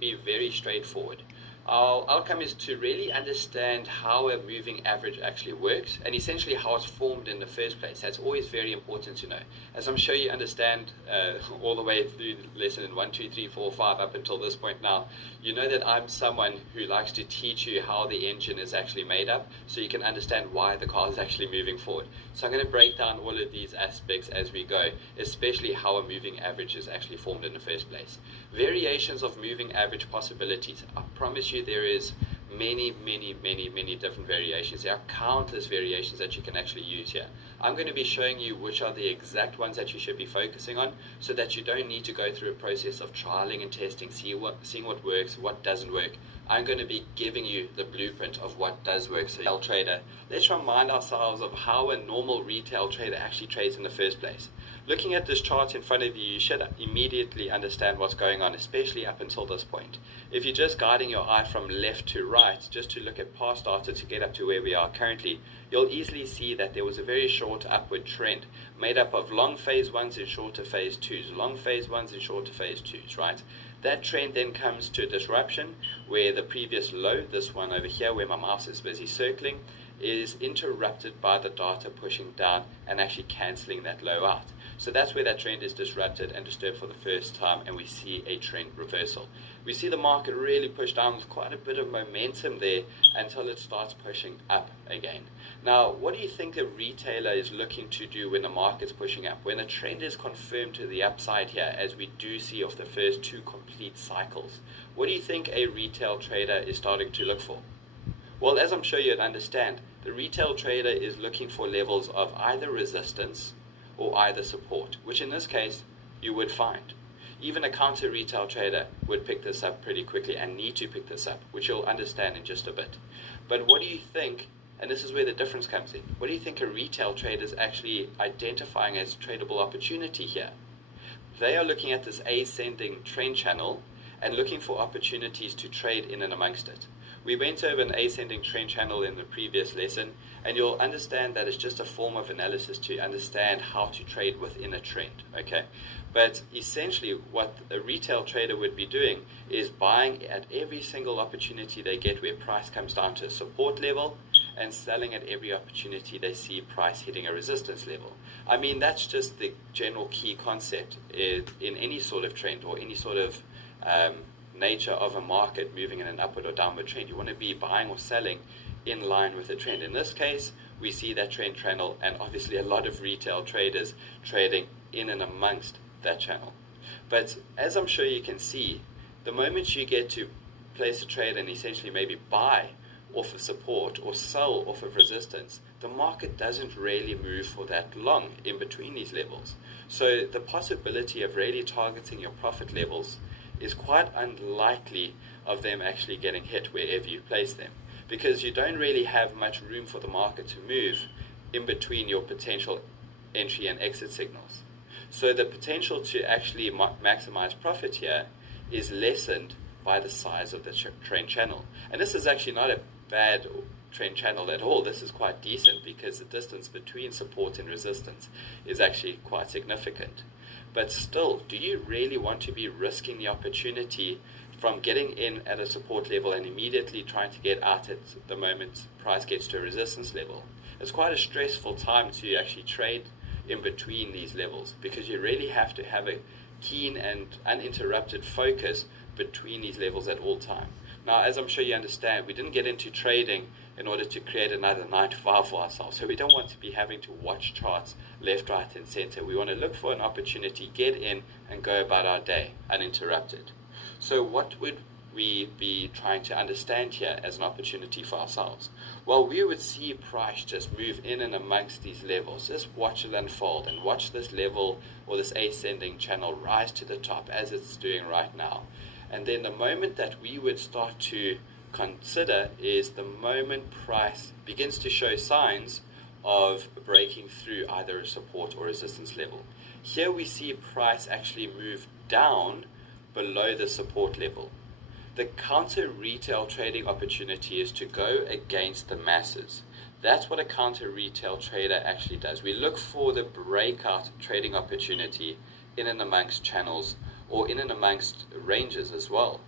Be very straightforward. Our outcome is to really understand how a moving average actually works and essentially how it's formed in the first place. That's always very important to know. As I'm sure you understand all the way through lesson 1, 2, 3, 4, 5 up until this point now, you know that I'm someone who likes to teach you how the engine is actually made up so you can understand why the car is actually moving forward. So I'm going to break down all of these aspects as we go, especially how a moving average is actually formed in the first place. Variations of moving average possibilities. I promise you there is many different variations. There are countless variations that you can actually use here. I'm going to be showing you which are the exact ones that you should be focusing on so that you don't need to go through a process of trialing and testing, seeing what works, what doesn't work. I'm going to be giving you the blueprint of what does work. So, retail trader, let's remind ourselves of how a normal retail trader actually trades in the first place. Looking at this chart in front of you, you should immediately understand what's going on, especially up until this point. If you're just guiding your eye from left to right, just to look at past data to get up to where we are currently, you'll easily see that there was a very short upward trend made up of long phase 1s and shorter phase 2s, long phase 1s and shorter phase 2s, right? That trend then comes to a disruption where the previous low, this one over here where my mouse is busy circling, is interrupted by the data pushing down and actually cancelling that low out. So that's where that trend is disrupted and disturbed for the first time, and we see a trend reversal. We see the market really push down with quite a bit of momentum there until it starts pushing up again. Now, what do you think a retailer is looking to do when the market's pushing up? When a trend is confirmed to the upside here, as we do see of the first two complete cycles, what do you think a retail trader is starting to look for? Well, as I'm sure you'd understand, the retail trader is looking for levels of either resistance or either support, which in this case you would find. Even a counter retail trader would pick this up pretty quickly and need to pick this up, which you'll understand in just a bit. But what do you think, and this is where the difference comes in, what do you think a retail trader is actually identifying as tradable opportunity here? They are looking at this ascending trend channel and looking for opportunities to trade in and amongst it. We went over an ascending trend channel in the previous lesson, and you'll understand that it's just a form of analysis to understand how to trade within a trend, okay? But essentially what a retail trader would be doing is buying at every single opportunity they get where price comes down to a support level and selling at every opportunity they see price hitting a resistance level. I mean, that's just the general key concept in any sort of trend or any sort of nature of a market moving in an upward or downward trend. You want to be buying or selling in line with the trend. In this case, we see that trend channel and obviously a lot of retail traders trading in and amongst that channel. But as I'm sure you can see, the moment you get to place a trade and essentially maybe buy off of support or sell off of resistance, the market doesn't really move for that long in between these levels. So the possibility of really targeting your profit levels is quite unlikely of them actually getting hit wherever you place them, because you don't really have much room for the market to move in between your potential entry and exit signals. So the potential to actually maximize profit here is lessened by the size of the trend channel. And this is actually not a bad trend channel at all. This is quite decent because the distance between support and resistance is actually quite significant. But still, do you really want to be risking the opportunity from getting in at a support level and immediately trying to get out at the moment price gets to a resistance level? It's quite a stressful time to actually trade in between these levels, because you really have to have a keen and uninterrupted focus between these levels at all time. Now, as I'm sure you understand, we didn't get into trading in order to create another 9 to 5 for ourselves. So we don't want to be having to watch charts left, right, and center. We want to look for an opportunity, get in, and go about our day uninterrupted. So what would we be trying to understand here as an opportunity for ourselves? Well, we would see price just move in and amongst these levels. Just watch it unfold and watch this level or this ascending channel rise to the top as it's doing right now. And then the moment that we would start to consider is the moment price begins to show signs of breaking through either a support or resistance level. Here we see price actually move down below the support level. The counter retail trading opportunity is to go against the masses. That's what a counter retail trader actually does. We look for the breakout trading opportunity in and amongst channels or in and amongst ranges as well.